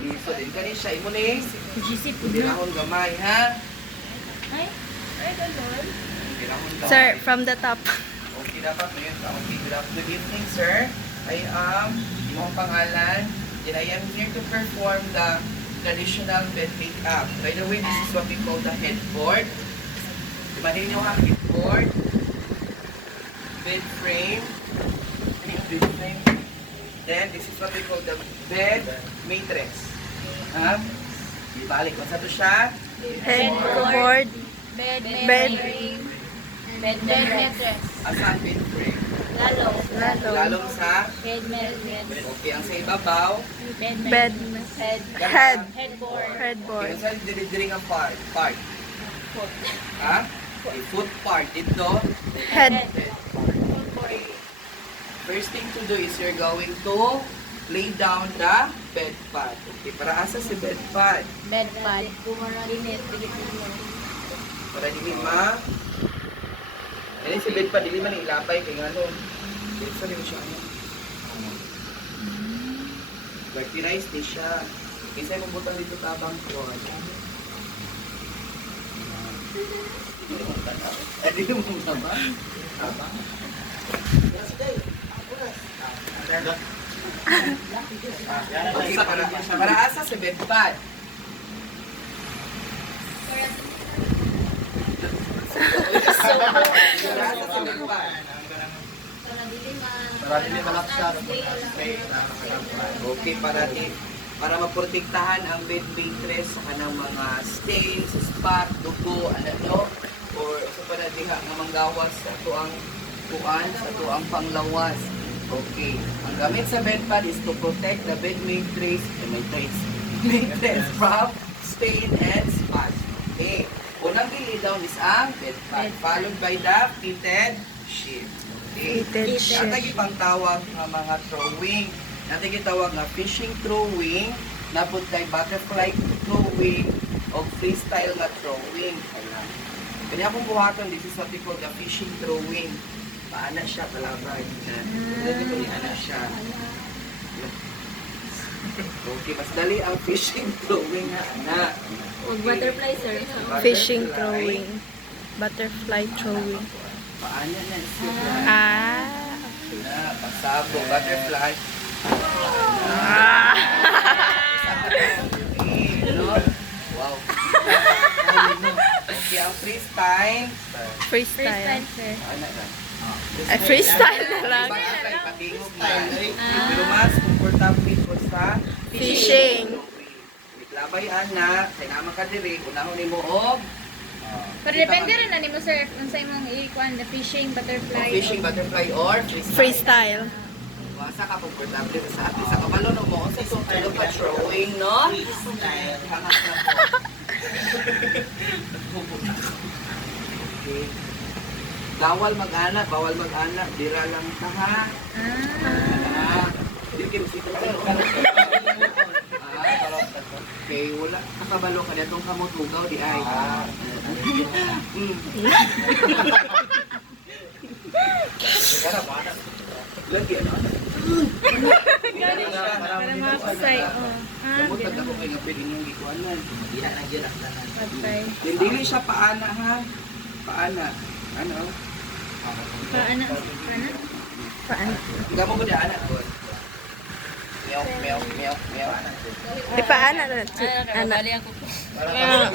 So, din ka ni siya. Imo ni. GC po Hindi na. na akong gamay, ha? Ay, ganun. Hindi na akong gamay. Sir, from the top. Okay, dapat mo yun. Okay, good evening, sir. I am, imong pangalan. And I am here to perform the traditional bed makeup. By the way, this is what we call the headboard. Diba din yung headboard? Bed frame. Bed frame. Then, this is what we call the bed matrix. Ha? Ibalik. Kung sa to siya? Headboard. Bed. Bed. Bed mattress. Asan bed frame? Lalong. Lalong sa? Bed mattress. Okay, ang sa ibabaw? Bed. Head. Headboard. Headboard. Okay, saan diri ang part? Ha? Okay, foot part. Dito? Head. Okay. First thing to do is you're going to lay down the bed pad. Okay, para asa si bed pad? Bed pad. Init. Para dili ma... Yan si bed pad, dili man ilapay kay ngano. Dito rin siya ano. Verticalize di siya. Kasi mong butang dito tabang ko. Hindi mo naman. Tabang. Okay, para asa sa bed pad. Para asa sa bed pad. Okay, para maprotektahan ang bed mattress sa kanang mga stains, spot, dugo, anak nyo, or sa pa na diha nga manggawas sa tuang kuan, sa tuang panglawas. Okay. Ang gamit sa bed pad is to protect the bed mattress from stain and spot. Okay. Unang ilidaw is ang bed pad, followed by the fitted sheet. Okay. Fitted sheet. Natagi pang tawag ng mga throwing. Natagi tawag nga fishing throwing, napod kay butterfly throwing, o freestyle nga throwing. Ayan. Kanya akong buhaton, this is what we call the fishing throwing. Paana siya, palabay. Paana siya. Okay, mas dali ang fishing throwing nga, anak. Butterfly, sir. Fishing throwing. Butterfly throwing. Paana na siya. Ah. Pasabo, butterfly. Ah. Wow. Okay, ang freestyle. Freestyle. sir. Ano na? Ay, freestyle na lang. Patingog na. Pero mas comfortable ko sa Fishing. Labay ana, kay naman ka diri, unahon nimo og Pero depende rin na ni mo, sir, kung sa imong ikuan, the fishing, butterfly. fishing butterfly or freestyle. Freestyle. Wasa ka comfortable sa atin sa kabalo no mo sa tulo pa throwing no. Freestyle. Hangat na po. Okay. Bawal mag-anak, dira lang ta ha. Di kim sito. Okay, wala kakabalo ka datong kamot ugaw di ay. Lagi ano? Para makasay. Kamot pag ako kay nga pwede niyong gikuanan. Patay. Dili siya paana ha. Paana. Ano? Paano? Paano? Hanggang mo ba anak ko? Meow. Di paano na? Anak.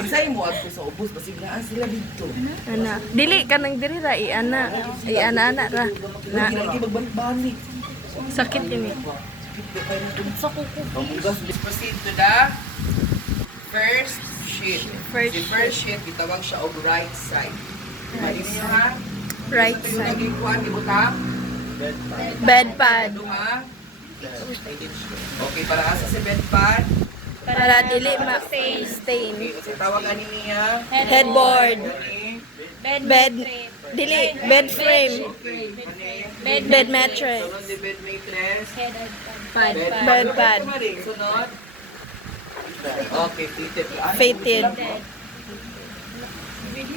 Isay mo ako sa ubos, basiglaan sila dito. Anak. Dili ka nang diri ra i-ana. I-ana ra. Na. Lagi magbalik-balik. Sakit yun eh. Sa kuko. Let's proceed to the first sheet. Si first sheet, itawag siya og right side. Mali niyo ha? Right Ito yung side. naging kuhan, ibutang. Bed pad. Ha? Okay, para asa si bed pad. Para dili ma-stain. Okay, kasi tawag ani niya. Headboard. Ani. Bed. Dili. Bed frame. Ani. Bed mattress. Sunod di bed mattress. Pad. Bed pad. Sunod. Okay, fitted. Fitted. Okay,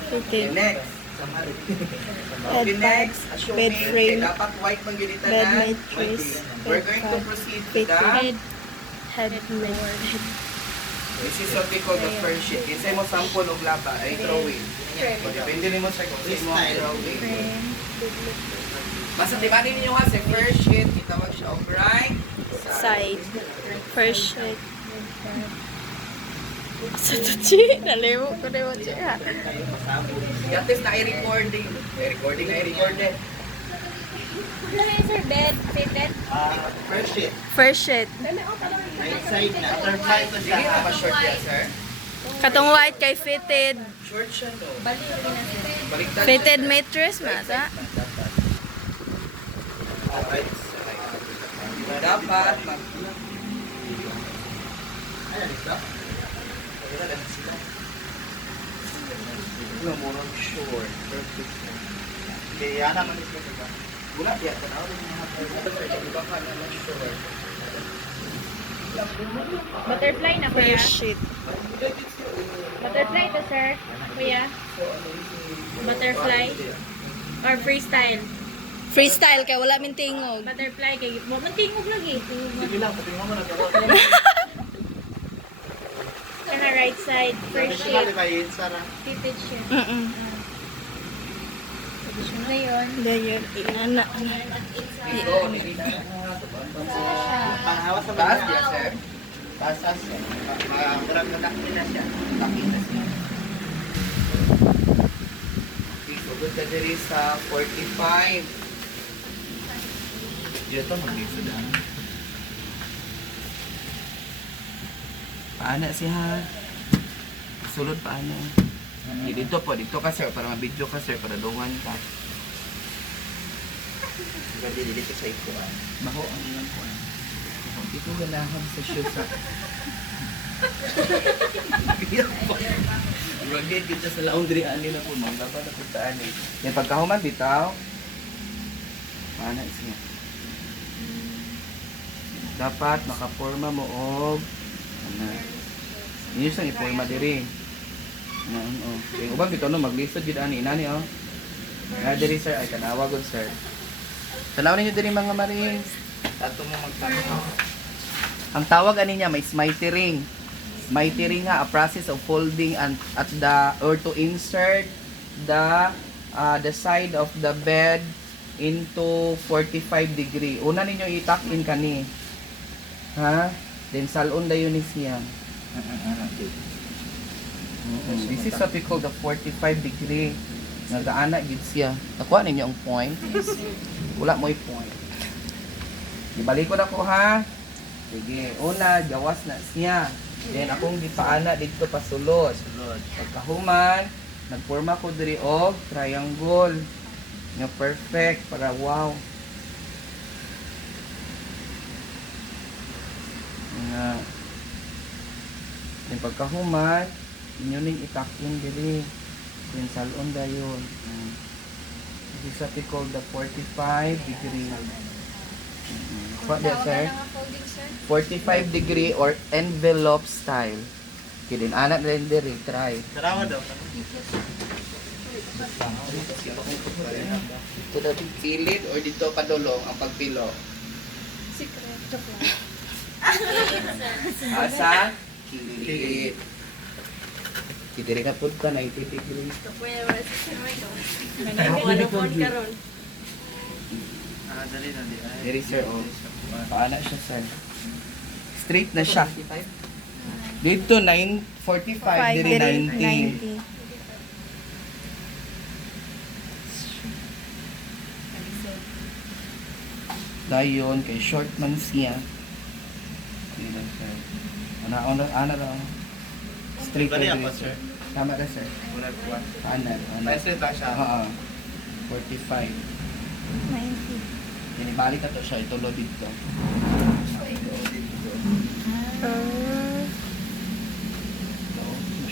Fitted. next. Head Okay, pad, next. Assuming bed frame, dapat white pag ginita bed na. mattress, We're bed going to pad, proceed to fitted. the Headboard. This is what we call the first sheet. Isa mo sample og laba ay drawing. O depende rin mo sa kung sa mo ang drawing. Frame. Basta tibanin ninyo ha sa first sheet, itawag siya og right Side. First sheet. Sa tuchi. Nalimu ko na yung siya. At least na i-recording. I-recording na i-recording. Ano yun, sir? Bed? Fitted? First sheet. First sheet. Right side na. Butterfly to siya. Sige na ba short yan, sir? Katong white kay fitted. Short siya no. Balik ko na sir. Baliktad Fitted siya, sir. mattress, Right mata. side na, dapat. Dapat mag... Ano mo nang short? Perfect. Kaya naman ito ba? Wala, yan. Tanaw rin yung mga iba ka naman short. Butterfly na, kuya. First sheet. Butterfly to, sir. Kuya. Butterfly. Or freestyle. Freestyle kay wala min tingog. Butterfly kay mo man tingog lagi. Sige lang, pati mo na ito. Kana right side, first Sige shape, ba yun, Sarah? fitted siya. Mm. Na yun. Dayon iana. Dito, hindi na. Panghawas sa Taas mga. yan, sir. Taas. Murag na na siya. Laki na siya. Okay, so good ka diri sa 45. Dito, mag-lisod ha. Paana siya. Sulod paano. Dito po, dito ka sir, para mabidyo ka sir, para dungan ka. Ganda dito sa ikuan. Baho ang ilang ko. Dito ganahan sa shoes sa... Rugged kita sa laundry ani na po, mga gaba na puntaan eh. Yan pagkahuman bitaw. Paano siya? Dapat makaporma mo og ano. Inyo sang iporma diri. Ano. Kay ubang bitaw no maglisod gid ani inani oh. Nga diri sir ay tanawa gud sir. Tanaw ninyo diri mga maring. Ato mo magtanaw. Ang tawag ani niya may smithy ring. Smithy ring nga a process of folding and at the or to insert the side of the bed into 45 degree. Una ninyo i-tuck in kani. Ha? Then salon dayon ni siya. This is what we call the 45 degree. Nagaana gid siya. Nakuha ninyo ang point. Wala mo point. Ibalik ko na ko ha. Sige, una gawas na siya. Then akong gipaana dito pasulod. Pagkahuman, nagporma ko diri og triangle. Nga perfect para wow. Nga. Then pagkahuman, inyo ning itakin diri. Then salon dayon. This is what we call the 45 degree. What that, sir? 45 degrey or envelope style. Kaya din anak na rin diri, try. Darawa daw. Ito na kilid or dito padulong ang pagpilo. Asa? Kilid. Kitiri ka po ka, 90 degrees. Dali na di. Diri sir, oh. Paana siya, sir. Straight na siya. Dito, 9:45, diri 90. Dayon, kay short man siya. Dito, sir. Ana lang. Straight Dali na ako, diri, sir. Tama ka, sir. Murag kuan. Ana. Message lang siya. Oo. 45. 90. Inibalik na to siya, itulo dito.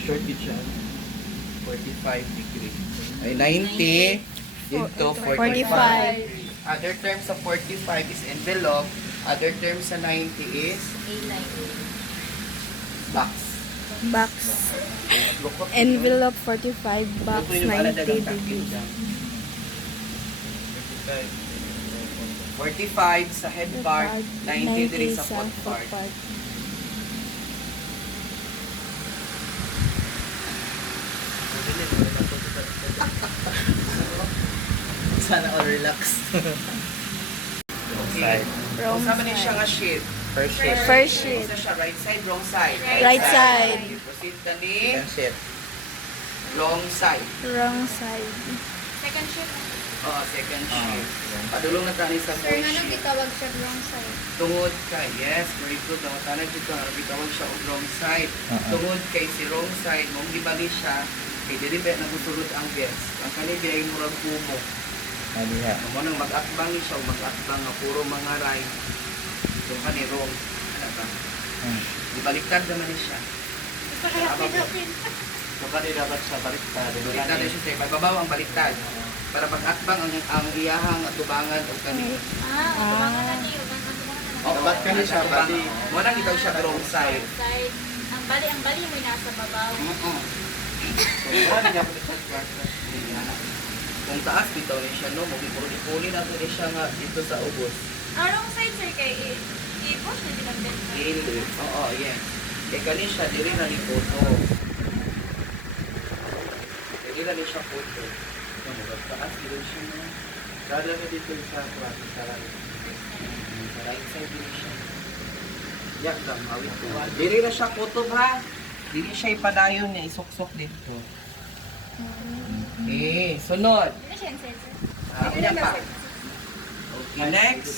Short it siya. 45 degree. Ay, 90. Dito, 45. Other terms sa 45 is envelope. Other terms sa 90 is box. Box. Envelope 45, box 90 degree. 45 sa head part, 90 diri sa foot part. Sana all relax. Okay. Wrong Kung saan man siya side. nga sheet? First sheet. First sheet. Kung siya right side, wrong side. Right side. Okay, proceed ka ni Second sheet. wrong side. Wrong side. Second shift. Oo, second Ah, sheet. yan. Padulong na tani sa Sir, fourth nga nung sheet. gitawag siya wrong side. Tungod kay, yes, very good. Ang tanag dito, ang bitawag siya og wrong side. Tungod kay si wrong side, mong gibali siya, kay dili ba nagusulod ang guest. Ang kanil ay murag kumo. Ano ha? Mo nang mag-atbang ni siya, o mag-atbang nga puro mga right. So kani wrong. Ano ba? Ibaliktad naman ni siya. So kani dapat sa baliktad. Baliktad na siya, sa babaw ang baliktad. Para pag-atbang ang iyahang atubangan o kani. Tumangan na niyo. Oo, Dapat kani siya, bali. Mo nang ikaw siya wrong side. Side. Ang bali mo nasa babaw. Oo. So kani dapat sa Kung taas bitaw ni siya no, magipuli na to ni siya nga dito sa ubos. Ang wrong side, sir, kay i-push na din ang bed. Dili. Oo, yes. Kaya kani siya dili na ni photo. Dili na ni siya photo. Taas dito siya no. Kada ka dito sa klase sa right. Sa right side dili siya. Yak dam awit ko. Dili na siya photo ha. Dili siya ipadayon niya isuksok dito. Okay, sunod. Hindi na siya yung sensor. Kanya pa. Okay, next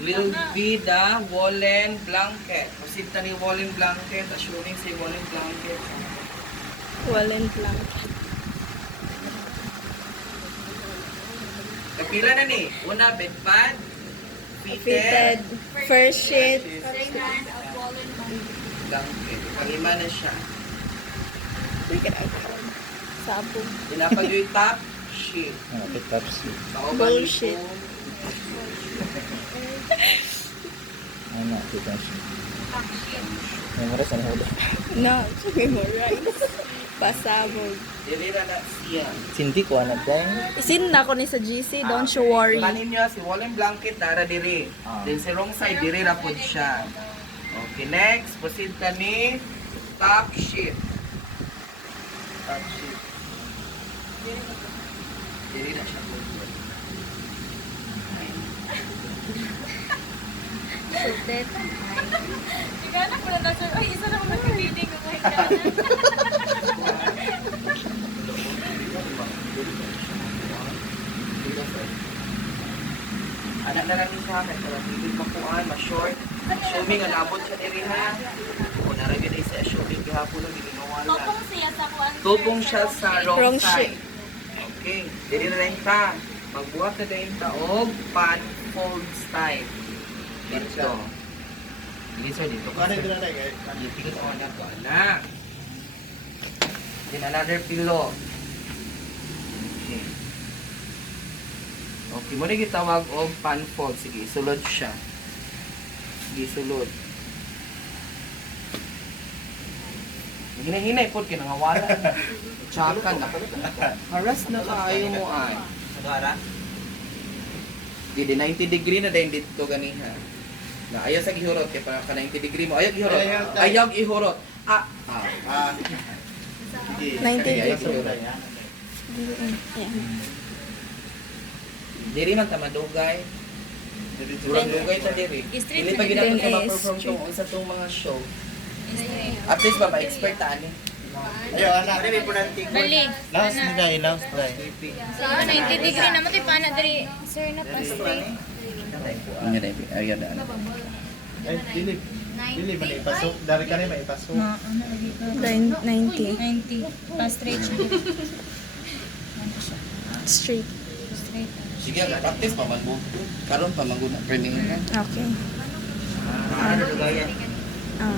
will be the woolen blanket. Proceed ta ni woolen blanket. Assuming say woolen blanket. Wallen plank. Kapila na ni? Una, bed pad. Fitted. First sheet. Strand of wallen Blanket. Panglima na siya. Sabog. Tinapag yung top sheet. Pick up sheet. Bullshit. Ano, pick up sheet. Memorize ano ulit. No, memorize. Pasabog. Dili na na siya. Hindi ko anak dahil. Isin na ko ni sa GC, don't you worry. Kanin niya, si woolen blanket, nara diri. Then si wrong side, diri na po siya. Okay, next. Proceed ka ni top sheet. Top sheet. Diri na siya po. Sudet. Ikaw pala na sir. Ay, isa na ako nagka-reading ko kahit ka Anak na lang ni sa akin, para bibig makuhaan, ma-short. Assuming nga nabot siya diri ha. O naragyan na sa assuming gihapon lang, ginawala. Tupong siya sa kuan. Tupong siya sa wrong Wrong side. Okay, dili na rin ta. Magbuhat na rin ta og pan fold style. Dito. Dili sir, dito ka sir. Dito ka na to, anak. Then another pillow. Okay. Okay, mo na gitawag og pan fold. Sige, sulod siya. Sige, sulod. Hinay-hinay po, kinangawala. Tsaka na. Haras na kaayo mo ay. Nagara? Di 90 degree na dahil dito ganiha. Na ayaw sa gihurot kay para ka 90 degree mo. Ayaw gihurot. Ayaw gihurot. Ah. Ah. 90 Ayaw degree. gihurot. Yeah. Diri man ta madugay. Durang dugay ta diri. Straight Dili pa na gid ako din. sa ma-perform tong unsa tong mga show. At least ba ma-expert ta ani? Ayo anak. Dili po natin. Bali. Last ni dai, last dai. So, 90 degree naman tayo paano dali. Sir, na pa straight. Anya dai. Ayaw da. Ay, dili. Dili man ipasok. Dari ka ni may ipasok. 90. 90. Pa straight siya. Straight. Straight. Sige, practice pa man mo. Karon pa maguna training na. Okay. Ano dugayan? Ah.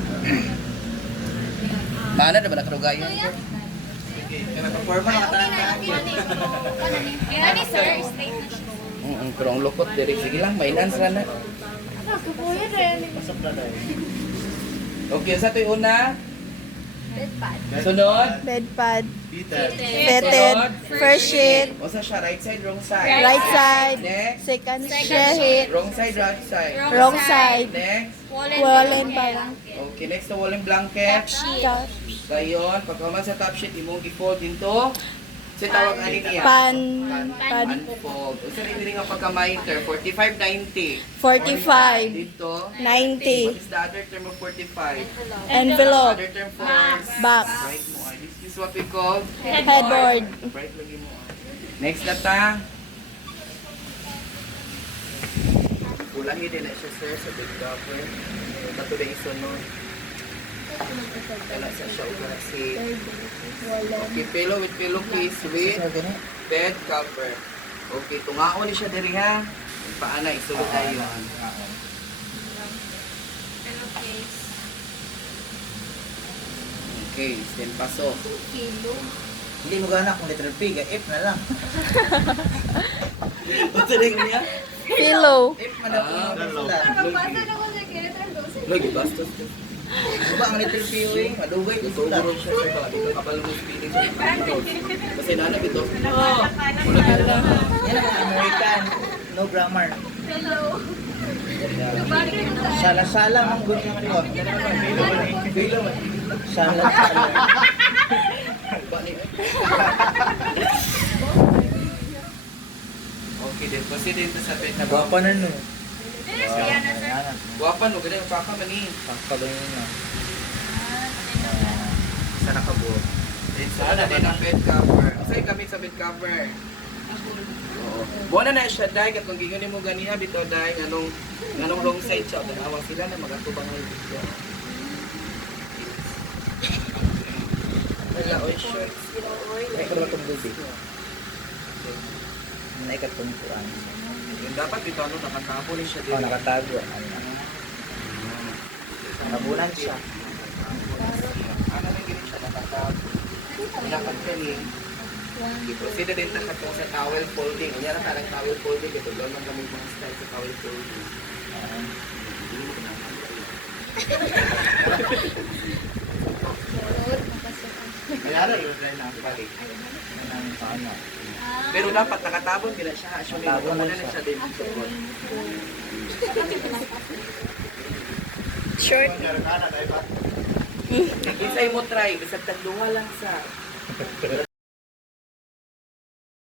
Mana na ba nakadugayan? Kaya performa na katanan na. Yan ni sir, straight na siya. Pero ang lukot diri. Sige lang, mainan sila na. Pasok na dai. Okay, sa ito yung una. Bed pad. Sunod. Bed pad. Peter. Fitted. First sheet. O sa siya, right side, wrong side. Right side. Next. Second sheet. Wrong side, right side. Wrong side. Next. Wallen blanket. Okay, next na woolen blanket. Top. Dayon, pagkaman sa top sheet, imong i-fold into Si tawag ani niya. Panfog. Unsa rin diri nga pagka-miter? 45.90. 45. Dito. 90. What is the other term of 45? Envelope. Other term for Box. Right mo. This is what we call Headboard. right lagi mo. Next na ta. Ulahi din na siya sir sa big cover. Kato na isunod. Kala sa siya ugara si okay, pillow with pillowcase with bed cover. Okay, tungaon ni siya diri ha. Paana isulod tayo. Okay, then pasok. Hindi mo gana kung letter P, F na lang. Ba't rin niya? Pillow. F man ako sila. Lagi, bastos. Diba ang letter P yung madugay ko sila. Siguro siya sa kala. Dito kapal mo speeding sa kasi nanap ito. Yan ang American, no grammar. Hello. Sala-sala ang gusto ko. Sala-sala. Okay, then proceed dito sa bed na Gwapa na no. Siya na sir. Guwapan mo, ganyan, papa mani. Pagpagayin na. Sa nakabuo. Then sana din ang bed cover. Kasi kami sa bed cover. Oo. Buwan na siya, dahil katong ginganin mo ganiha, bito dahil anong long side siya. Tanawa sila na magatubang ng video. Wala, oy, shorts. Ay, ko naman itong bubi. Naikatong Quran. Yung dapat dito, nakatabo ni siya Oh, dito. nakatago. Nakabulan siya. Ano na ganit siya nakatabo. Dapat kanin. I-proceed din na katong sa towel folding. Kanya na parang towel folding. Ito doon lang kami mga style sa towel folding. Hindi mo Kaya na yun rin ang balik. Ano? Pero dapat nakatabon nila siya. Actually, Nakatabon na nakamuna na siya din. Short. Isay mo try. Bisag tagduha lang sa